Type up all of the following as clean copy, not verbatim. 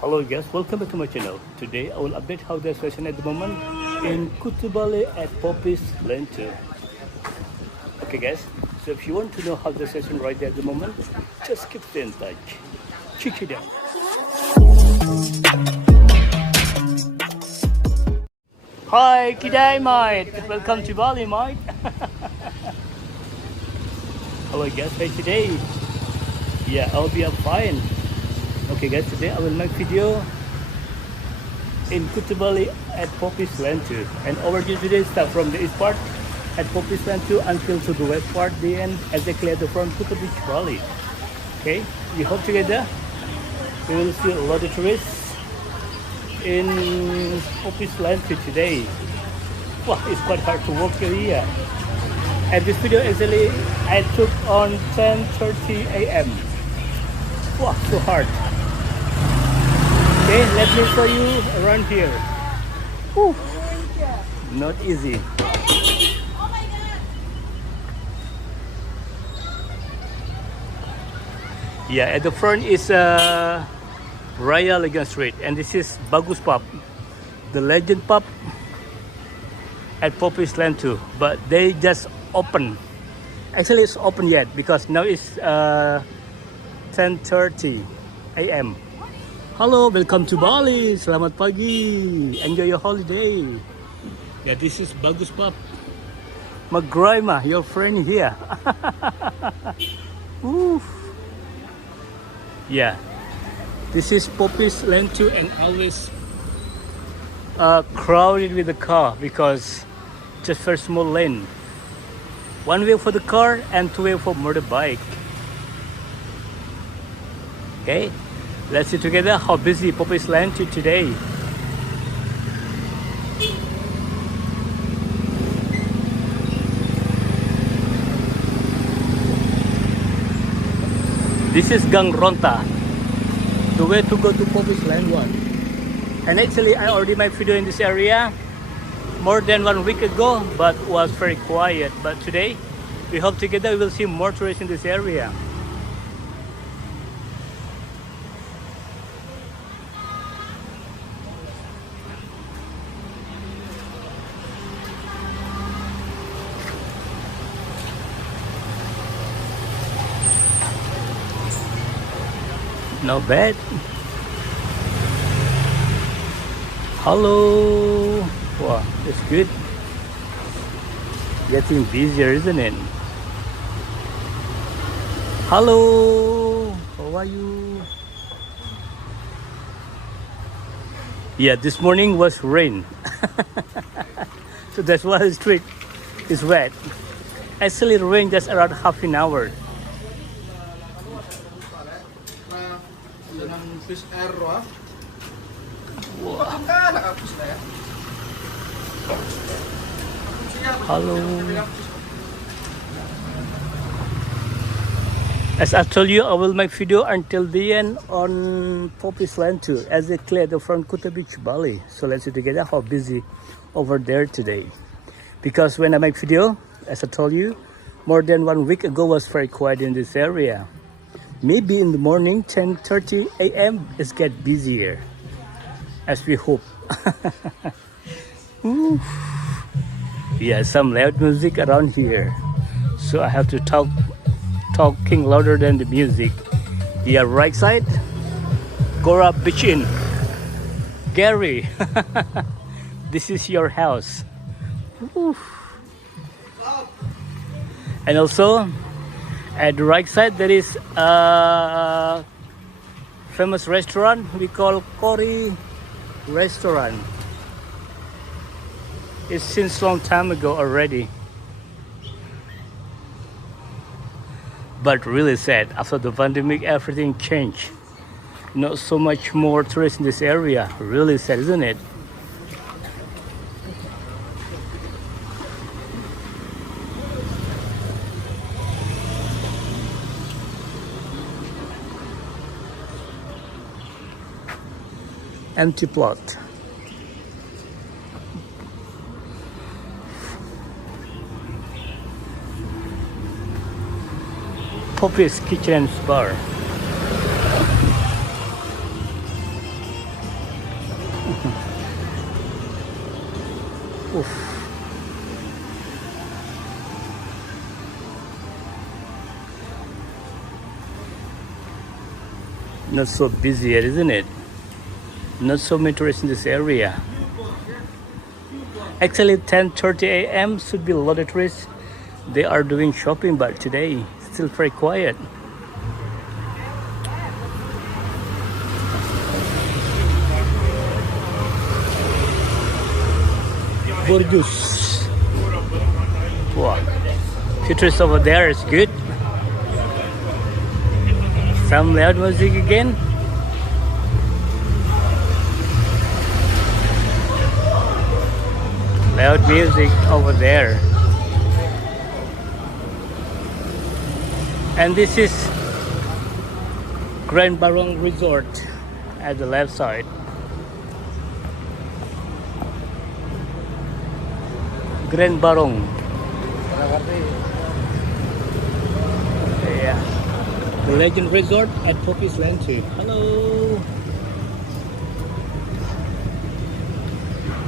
Hello guys, welcome back to my channel. Today I will update how the situation at the moment in Kuta Bali at Poppies Lane Kuta. Okay guys, so if you want to know how the situation right there at the moment, just keep in touch. Check it out. Hi, g'day mate. Welcome to Bali mate. Hello guys, how today? Yeah, I'll be fine. Okay guys, today I will make video in Kuta Bali at Poppies Lane Kuta. And overview today start from the east part at Poppies Lane Kuta until to the west part, the end exactly at the front Kuta Beach Bali. Okay, we hope together we will see a lot of tourists in Poppies Lane Kuta today. Wow, it's quite hard to walk here. And this video actually I took on 10:30 a.m. Wow, so hard. Okay, let me show you around here. Whew. Not easy. Yeah, at the front is Raya Legian Street, and this is Bagus Pub, the Legian Pub at Poppies Lane Kuta. But they just open. Actually, it's open yet because now it's 10:30 a.m. Hello, welcome to Bali. Selamat pagi. Enjoy your holiday. Yeah, this is Bagus Pub. Magraima, your friend here. Oof. Yeah, this is Poppies Lane Kuta and always crowded with the car because just for small lane. One way for the car and two way for motorbike. Okay. Let's see together how busy Poppies Lane Kuta today. This is Gang Ronta, the way to go to Poppies Lane 1. And actually I already made video in this area more than 1 week ago, but was very quiet. But today we hope together we will see more tourists in this area. Not bad. Hello. Wow, it's good. Getting busier, isn't it? Hello. How are you? Yeah, this morning was rain. So that's why the street is wet. Actually, it rained just around half an hour. Hello. As I told you, I will make video until the end on Poppies Lane Kuta as they clear the front Kuta Beach Bali. So let's see together how busy over there today. Because when I make video, as I told you, more than 1 week ago was very quiet in this area. Maybe in the morning, 10:30 a.m. it's get busier, as we hope. Yeah, some loud music around here, so I have to talking louder than the music. Yeah, right side, Gora Beach Inn. Gary, this is your house. And also at the right side there is a famous restaurant we call Kori Restaurant. It's since long time ago already. But really sad, after the pandemic everything changed. Not so much more tourists in this area. Really sad, isn't it? Empty plot. Poppies Kitchen and Bar. Oof. Not so busy yet, isn't it? Not so many tourists in this area. Actually, 10:30 a.m. should be a lot of tourists. They are doing shopping, but today still very quiet. Gorgeous. Wow. Few tourists over there is good. Some loud music again. Loud music over there. And this is Grand Barong Resort at the left side. Grand Barong. Yeah. The Legian Resort at Poppies Lane Kuta. Hello.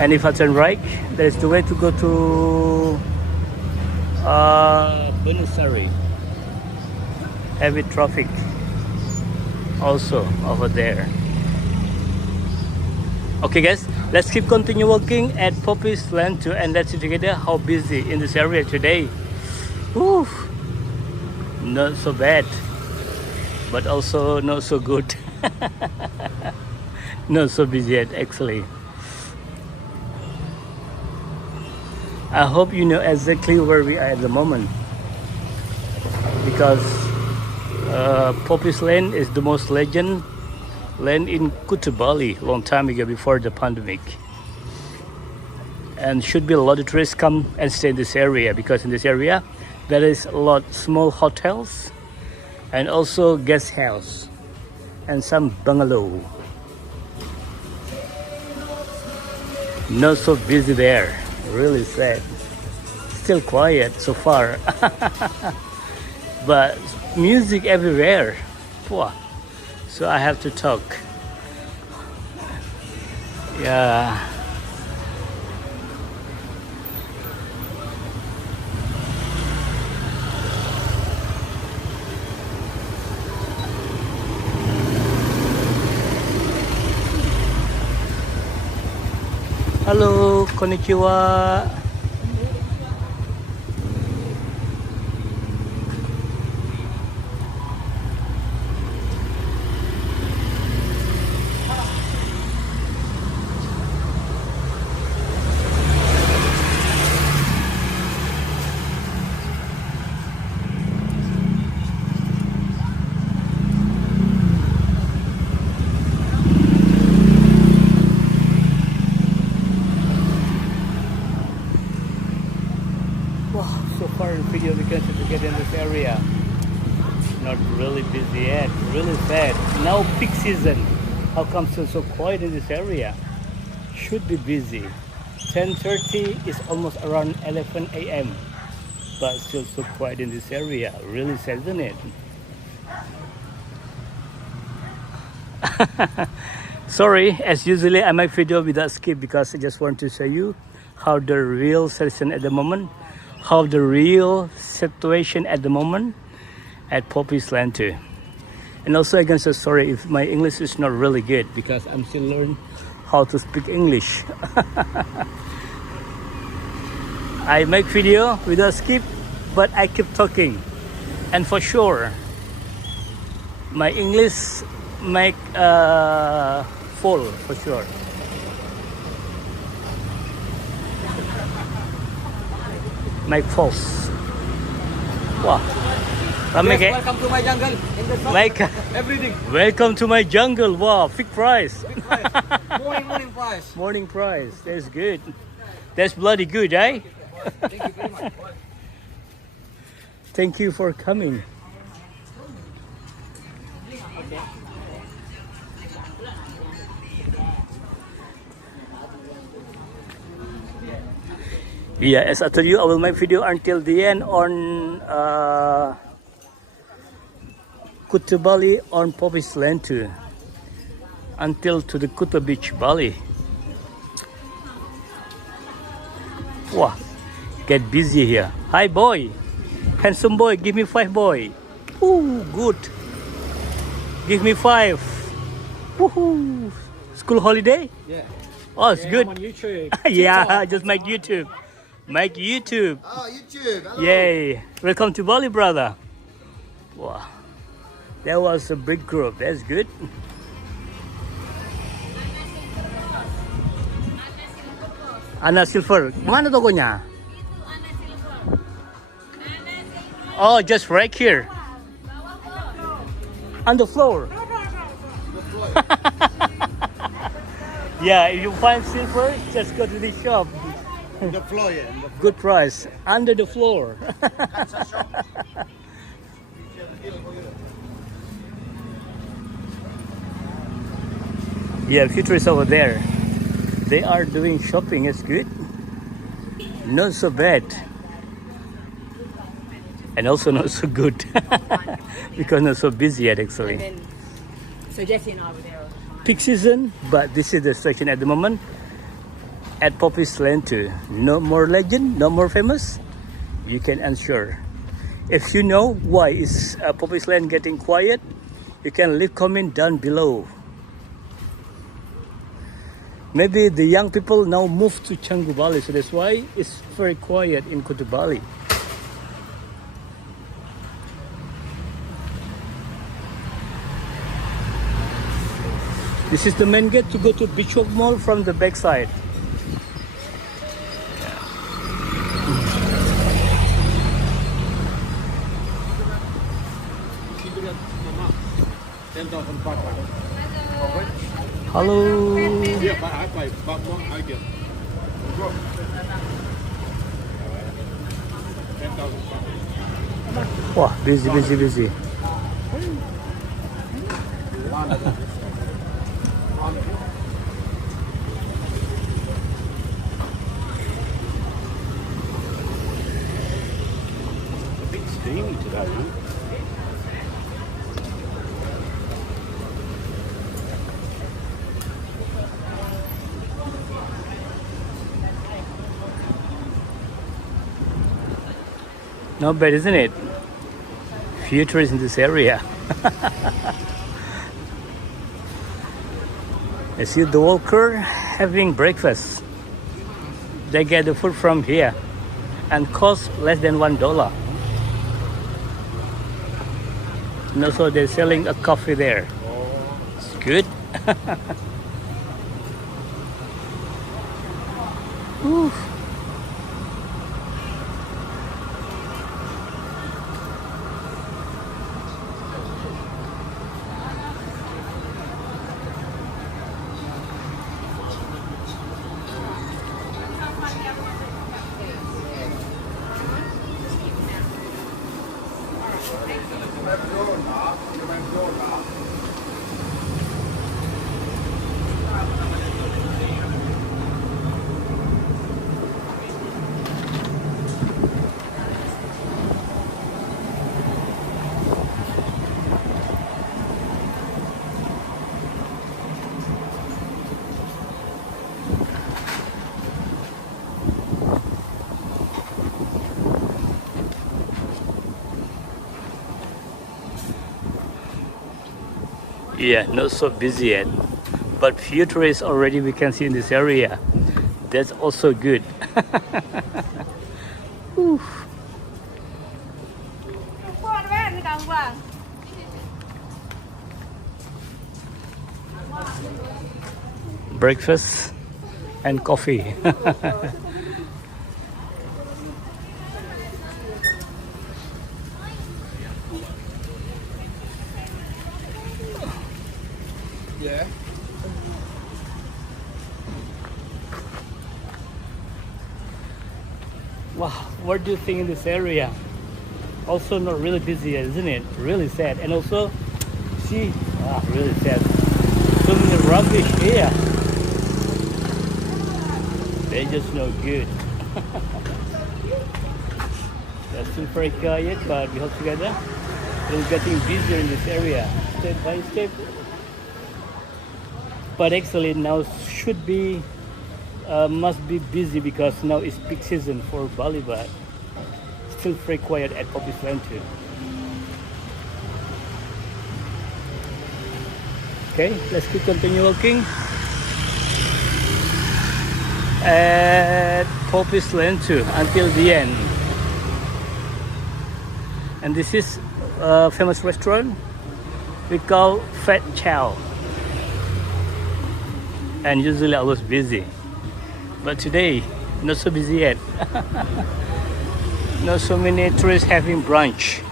And if I turn right, there's the way to go to Benusari. Heavy traffic also over there. Okay guys, let's keep continue walking at Poppies Lane Kuta and let's see together how busy in this area today. Whew. Not so bad, but also not so good. Not so busy yet actually. I hope you know exactly where we are at the moment, because Poppies Lane is the most legend lane in Kuta Bali long time ago before the pandemic, and should be a lot of tourists come and stay in this area, because in this area there is a lot small hotels and also guest house and some bungalow. Not so busy there, really sad. Still quiet so far. But music everywhere. Wow. So I have to talk. Yeah. Hello, konnichiwa. Wow, so far in the video we can get in this area. Not really busy yet, really sad. Now peak season. How come so quiet in this area? Should be busy. 10:30 is almost around 11 a.m. But still so quiet in this area. Really sad, isn't it? Sorry, as usually I make video without skip, because I just want to show you how the real situation at the moment, how the real situation at the moment at Poppies Lane Kuta. And also I can say sorry if my English is not really good, because I'm still learning how to speak English. I make video without skip, but I keep talking, and for sure my English make fall for sure. Make false. Wow. Yes, welcome to my jungle. In the Like everything. welcome to my jungle. Wow, big price. Big price. Morning price. Morning price. That's good. That's bloody good, eh? Thank you very much. Thank you for coming. Okay. Yeah, as I told you, I will make video until the end on Kuta Bali on Poppies Lane Kuta, until to the Kuta Beach, Bali. Wow, get busy here. Hi boy, handsome boy, give me 5 boy. Ooh, good. Give me 5. Woohoo! School holiday? Yeah. Oh, it's I'm good. on YouTube. Yeah, TikTok. just make YouTube. Make YouTube. Oh, YouTube. Hello. Yay! Welcome to Bali, brother. Wow, that was a big group. That's good. Ana Silver, mana tokonya? Oh, just right here. On the floor. Yeah, if you find silver, just go to the shop. The floor, yeah. The floor. Good price. Under the floor. Yeah, future is over there. They are doing shopping. It's good. Not so bad. And also not so good. Because not so busy yet actually. And then, so Jesse and I were there all the time. Peak season, but this is the section at the moment. At Poppies Lane too. No more legend, no more famous. You can answer. If you know why is Poppies Lane getting quiet, you can leave comment down below. Maybe the young people now move to Canggu Bali, so that's why it's very quiet in Kuta Bali. This is the main gate to go to Beach Walk Mall from the back side. Hello. Wow, busy, busy, busy. A bit steamy today, huh? Not bad, isn't it? Few trees in this area. I see the worker having breakfast. They get the food from here and cost less than $1. And also they're selling a coffee there. It's good. Oof. Yeah, not so busy yet, but few trees already we can see in this area. That's also good. Oof. Breakfast and coffee. Yeah. Wow, what do you think in this area? Also not really busy, isn't it? Really sad. And also, see, really sad. So many rubbish here. They're just no good. They're still very quiet, but we hope together we're getting busier in this area, step by step. But actually now should be must be busy because now it's peak season for Bali, but still very quiet at Poppies Lane too. Okay, let's keep continue walking at Poppies Lane too until the end. And this is a famous restaurant we call Fat Chow. And usually I was busy, but today not so busy yet. Not so many tourists having brunch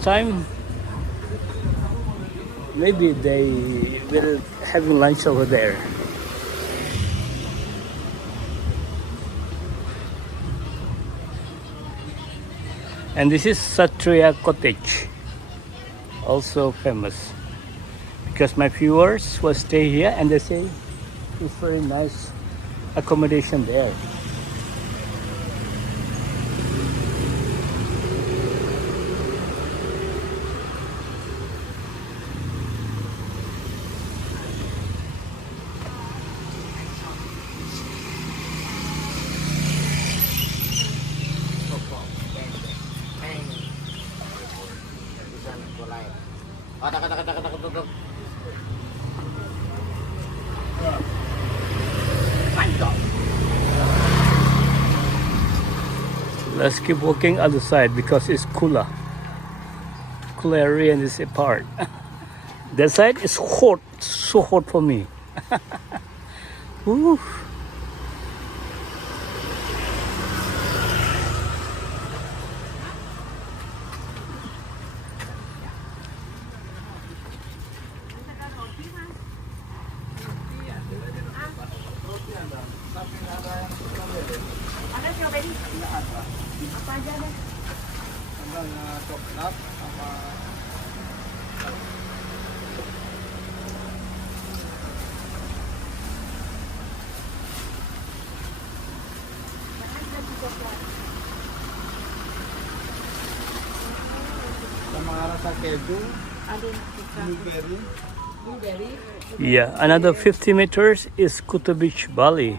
time. Maybe they will having lunch over there. And this is Satria Cottage, also famous because my viewers will stay here and they say it's very nice accommodation there. Let's keep walking other side because it's cooler area and it's apart. That side is hot, so hot for me. Woo. Ada strawberry? Apa aja deh? Coklat sama rasa keju, Ada blueberry. blueberry. Yeah, another 50 meters is Kuta Beach, Bali.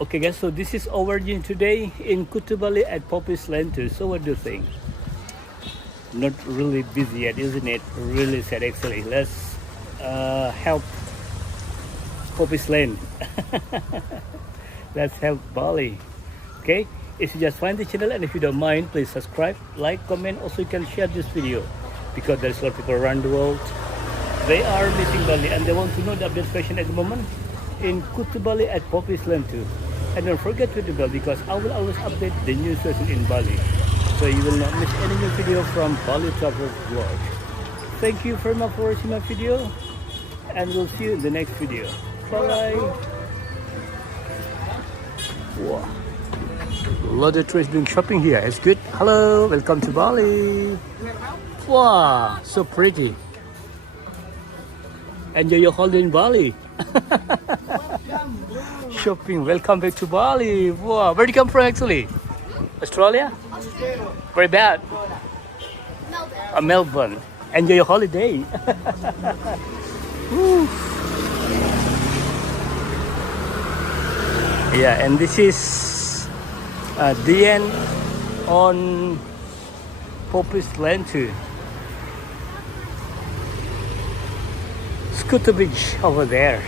Okay guys, so this is our journey today in Kuta Bali at Poppies Lane too. So what do you think? Not really busy yet, isn't it? Really sad actually. Let's help Poppies Lane. Let's help Bali. Okay, if you just find the channel and if you don't mind, please subscribe, like, comment. Also you can share this video because there's a lot of people around the world. They are missing Bali and they want to know the update fashion at the moment in Kuta Bali at Poppies Lane too. And don't forget to hit the bell because I will always update the new session in Bali, so you will not miss any new video from Bali Travel Vlog. Thank you very much for watching my video, and we'll see you in the next video. Bye bye. Wow, a lot of tourists doing shopping here. It's good. Hello, welcome to Bali. Wow, so pretty. Enjoy your holiday in Bali. Shopping. Welcome back to Bali. Wow, where do you come from actually? Australia? Very bad. Melbourne. Enjoy your holiday. Woo. Yeah, and this is the end on Poppies Lane too. Kuta Beach over there.